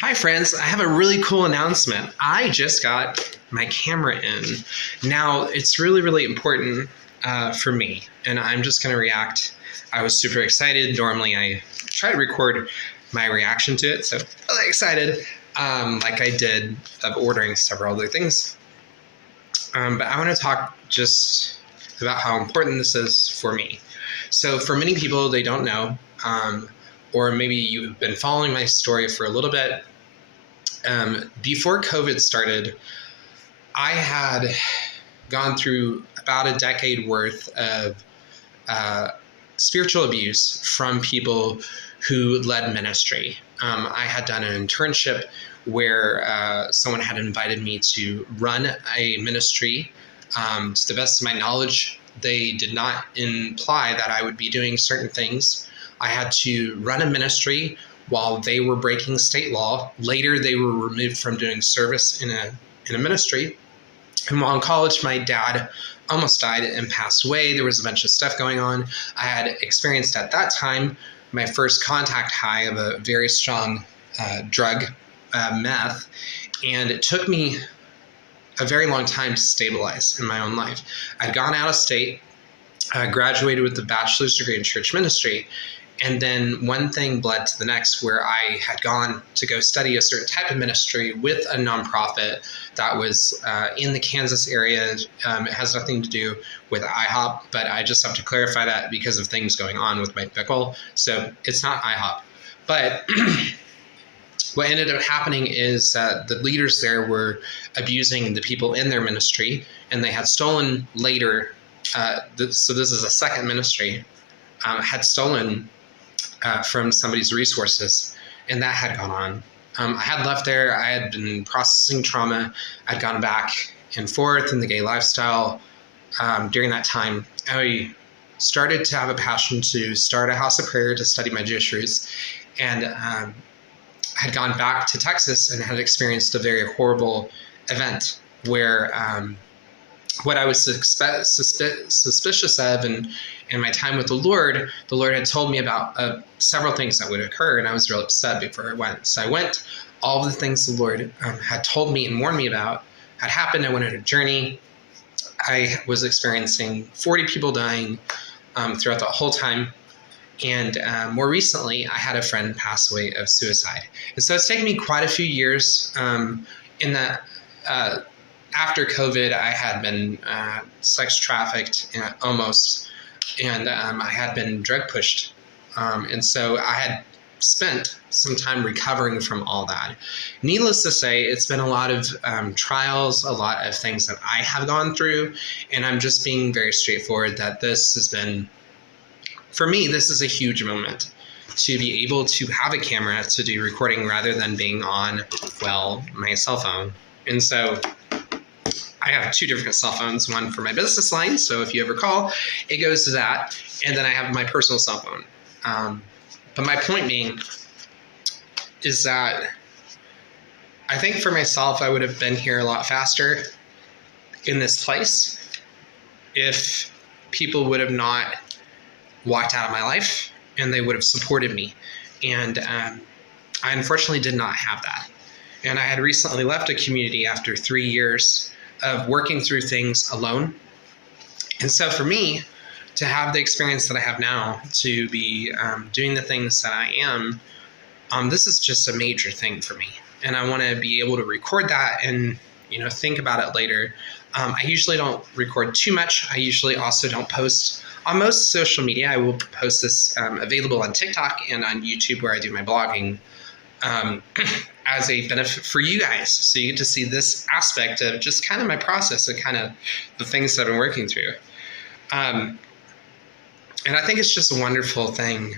Hi friends, I have a really cool announcement. I just got my camera in. Now, it's really important for me, and I'm just going to react. I was super excited. Normally I try to record my reaction to it, so really excited, like I did of ordering several other things. But I want to talk just about how important this is for me. So for many people, they don't know, or maybe you've been following my story for a little bit. Before COVID started, I had gone through about a decade worth of spiritual abuse from people who led ministry. I had done an internship where someone had invited me to run a ministry. To the best of my knowledge, they did not imply that I would be doing certain things. I had to run a ministry while they were breaking state law. Later, they were removed from doing service in a ministry. And while in college, my dad almost died and passed away. There was a bunch of stuff going on. I had experienced at that time my first contact high of a very strong drug, meth, and it took me a very long time to stabilize in my own life. I'd gone out of state, graduated with a bachelor's degree in church ministry, and then one thing led to the next, where I had gone to go study a certain type of ministry with a nonprofit that was in the Kansas area. It has nothing to do with IHOP, but I just have to clarify that because of things going on with my pickle. So it's not IHOP. But what ended up happening is that the leaders there were abusing the people in their ministry, and they had stolen later. So this is a second ministry, had stolen from somebody's resources, and that had gone on. I had left there. I had been processing trauma. I'd gone back and forth in the gay lifestyle. During that time, I started to have a passion to start a house of prayer to study my Jewish roots, and had gone back to Texas and had experienced a very horrible event where what I was suspicious of, and in my time with the Lord had told me about several things that would occur, and I was real upset before I went. So I went. All of the things the Lord had told me and warned me about had happened. I went on a journey. I was experiencing 40 people dying throughout the whole time. And more recently, I had a friend pass away of suicide. And so it's taken me quite a few years in that after COVID, I had been sex trafficked almost, and I had been drug pushed. And so I had spent some time recovering from all that. Needless to say, it's been a lot of trials, a lot of things that I have gone through, and I'm just being very straightforward that this has been, for me, this is a huge moment to be able to have a camera to do recording rather than being on, well, my cell phone. And so I have two different cell phones, one for my business line, so if you ever call, it goes to that, and then I have my personal cell phone. But my point being is that I think for myself, I would have been here a lot faster in this place if people would have not walked out of my life and they would have supported me. And I unfortunately did not have that. And I had recently left a community after 3 years of working through things alone. And so for me to have the experience that I have now, to be doing the things that I am, this is just a major thing for me. And I want to be able to record that and, think about it later. I usually don't record too much. I usually also don't post on most social media. I will post this available on TikTok and on YouTube, where I do my blogging, as a benefit for you guys. So you get to see this aspect of just kind of my process and kind of the things that I've been working through. And I think it's just a wonderful thing.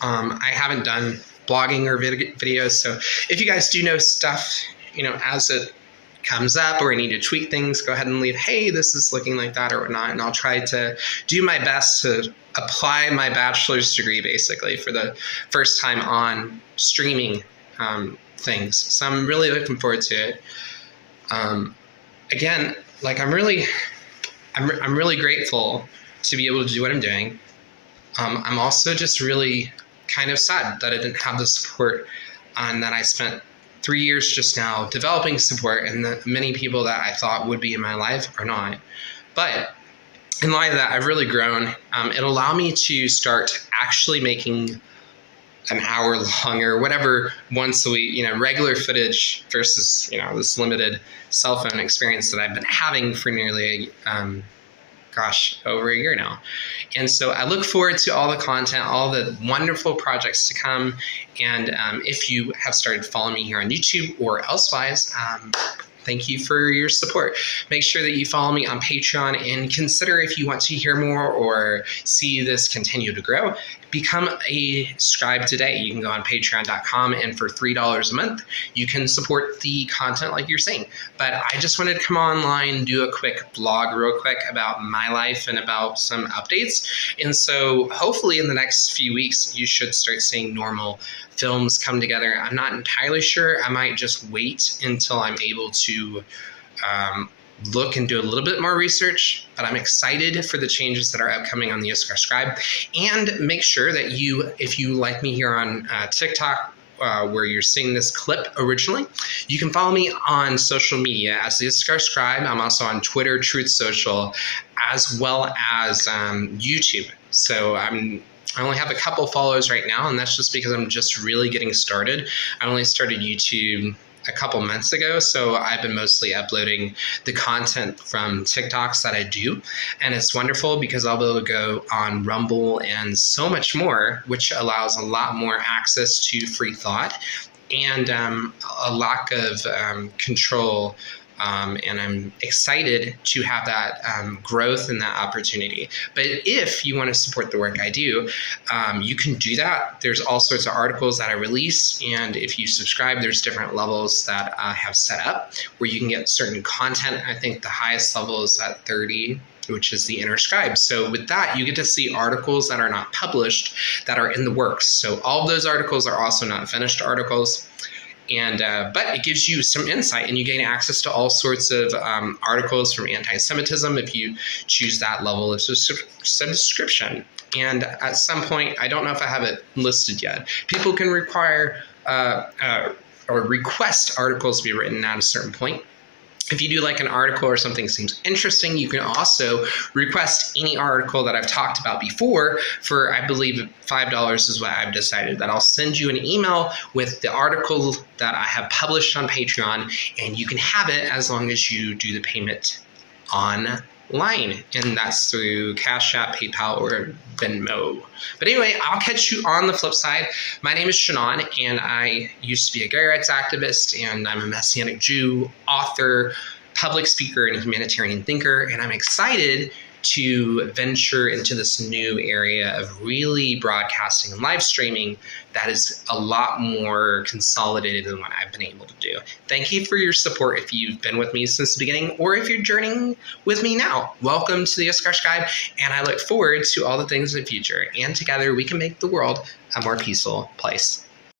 I haven't done blogging or videos, so if you guys do know stuff, as it comes up, or I need to tweak things, go ahead and leave, hey, this is looking like that or whatnot, and I'll try to do my best to apply my bachelor's degree basically for the first time on streaming things. So I'm really looking forward to it. Again, like I'm really grateful to be able to do what I'm doing. I'm also just really kind of sad that I didn't have the support and that I spent 3 years just now developing support, and the many people that I thought would be in my life are not. But in light of that, I've really grown. It allowed me to start actually making an hour long or whatever once a week, regular footage versus, this limited cell phone experience that I've been having for nearly, over a year now. And so I look forward to all the content, all the wonderful projects to come. And if you have started following me here on YouTube or elsewise, thank you for your support. Make sure that you follow me on Patreon, and consider, if you want to hear more or see this continue to grow, become a scribe today. You can go on patreon.com, and for $3 a month, you can support the content like you're saying. But I just wanted to come online, do a quick blog real quick about my life and about some updates. And so hopefully in the next few weeks, you should start seeing normal films come together. I'm not entirely sure. I might just wait until I'm able to look and do a little bit more research, but I'm excited for the changes that are upcoming on the YissakarScribe. And make sure that if you like me here on TikTok, where you're seeing this clip originally, you can follow me on social media as the YissakarScribe. I'm also on Twitter, Truth Social, as well as YouTube. So I only have a couple followers right now, and that's just because I'm just really getting started. I only started YouTube a couple months ago, so I've been mostly uploading the content from TikToks that I do, and it's wonderful because I'll be able to go on Rumble and so much more, which allows a lot more access to free thought and a lack of control. And I'm excited to have that growth and that opportunity. But if you want to support the work I do, you can do that. There's all sorts of articles that I release, and if you subscribe, there's different levels that I have set up where you can get certain content. I think the highest level is at 30, which is the inner scribe. So with that, you get to see articles that are not published that are in the works. So all of those articles are also not finished articles. And but it gives you some insight, and you gain access to all sorts of articles from anti-Semitism if you choose that level of subscription. And at some point, I don't know if I have it listed yet, people can require or request articles to be written at a certain point. If you do like an article or something seems interesting, you can also request any article that I've talked about before for, I believe, $5 is what I've decided, that I'll send you an email with the article that I have published on Patreon, and you can have it as long as you do the payment online, and that's through Cash App, PayPal, or Venmo. But anyway, I'll catch you on the flip side. My name is Shnon, and I used to be a gay rights activist, and I'm a Messianic Jew, author, public speaker, and humanitarian thinker, and I'm excited to venture into this new area of really broadcasting and live streaming that is a lot more consolidated than what I've been able to do. Thank you for your support if you've been with me since the beginning, or if you're journeying with me now. Welcome to the YissakarScribe, and I look forward to all the things in the future. And together we can make the world a more peaceful place.